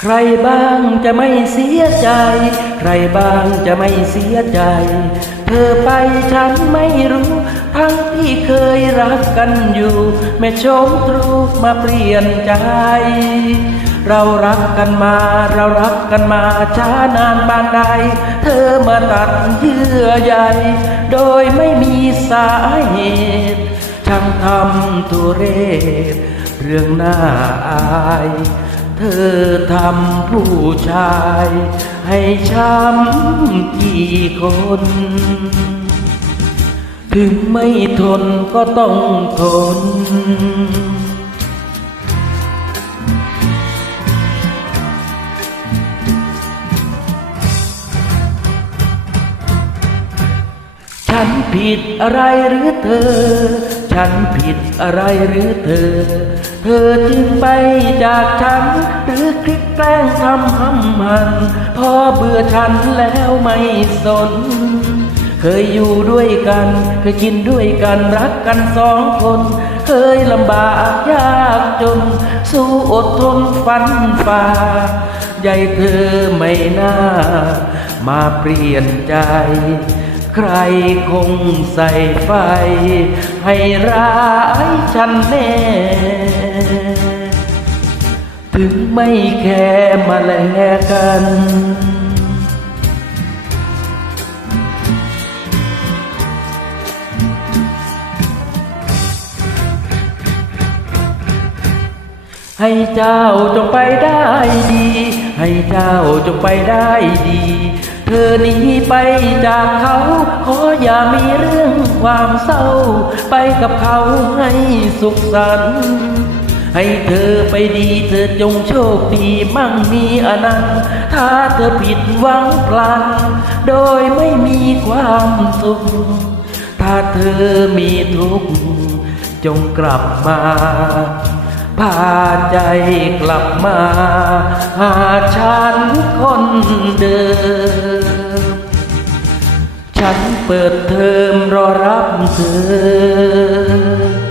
ใครบ้างจะไม่เสียใจ ใครบ้างจะไม่เสียใจ เธอไปฉันไม่รู้ ทั้งที่เคยรักกันอยู่ แม่ชมตรูมาเปลี่ยนใจ เรารักกันมาเรารักกันมาช้านานบานใด เธอมาตัดเยื่อใยโดยไม่มีสาเหตุช่างทำทุเรศเรื่องน่าอาย เธอทำผู้ชาย ให้ช้ำกี่คน ถึงไม่ทนก็ต้องทน ฉันผิดอะไรหรือเธอ ฉันผิดอะไรหรือเธอ เธอจึงไปจากฉัน หรือคลิกแกล้งทำหำมันพอเบื่อฉันแล้วไม่สน เคยอยู่ด้วยกัน เคยกินด้วยกันรักกันสองคน เคยลำบากยากจน สู้อดทนฟันฝ่าใยเธอไม่น่า มาเปลี่ยนใจ ใครคงใส่ไฟ ให้ร้ายฉันแน่ ถึงไม่แค่มาแลกกันให้เจ้าจงไปได้ดี ให้เจ้าจงไปได้ดี เธอหนีไปจากเขา ขออย่ามีเรื่องความเศร้า ไปกับเขาให้สุขสันต์ให้เธอไปดีเธอจงโชคดีมั่งมีอนันต์ถ้าเธอผิดหวังพลัน โดยไม่มีความสุข ถ้าเธอมีทุกข์จงกลับมา พาใจกลับมา หาฉันคนเดิม ฉันเปิดเทอมรอรับเธอ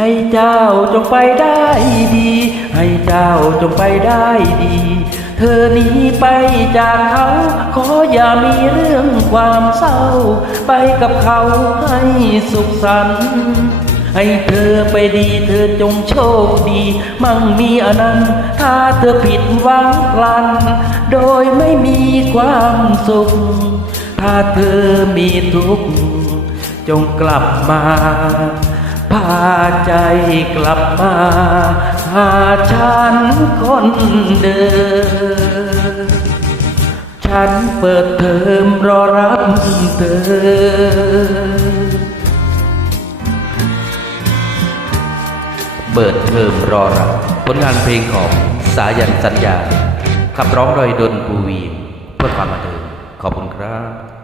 ให้เจ้าจงไปได้ดี ให้เจ้าจงไปได้ดี เธอหนีไปจากเขา ขออย่ามีเรื่องความเศร้า ไปกับเขาให้สุขสันต์ให้เธอไปดีเธอจงโชคดี มั่งมีอนันต์ถ้าเธอผิดหวังพลัน โดยไม่มีความสุข ถ้าเธอมีทุกข์จงกลับมาาใจกลับมาหาฉันคนเดิม ฉันเปิดเทอมรอรับเธอเปิดเทอมรอรับผลงานเพลงของสายันสัญญา ขับร้องโดยดนปูวีเพื่อความบันเทิงขอบคุณครับ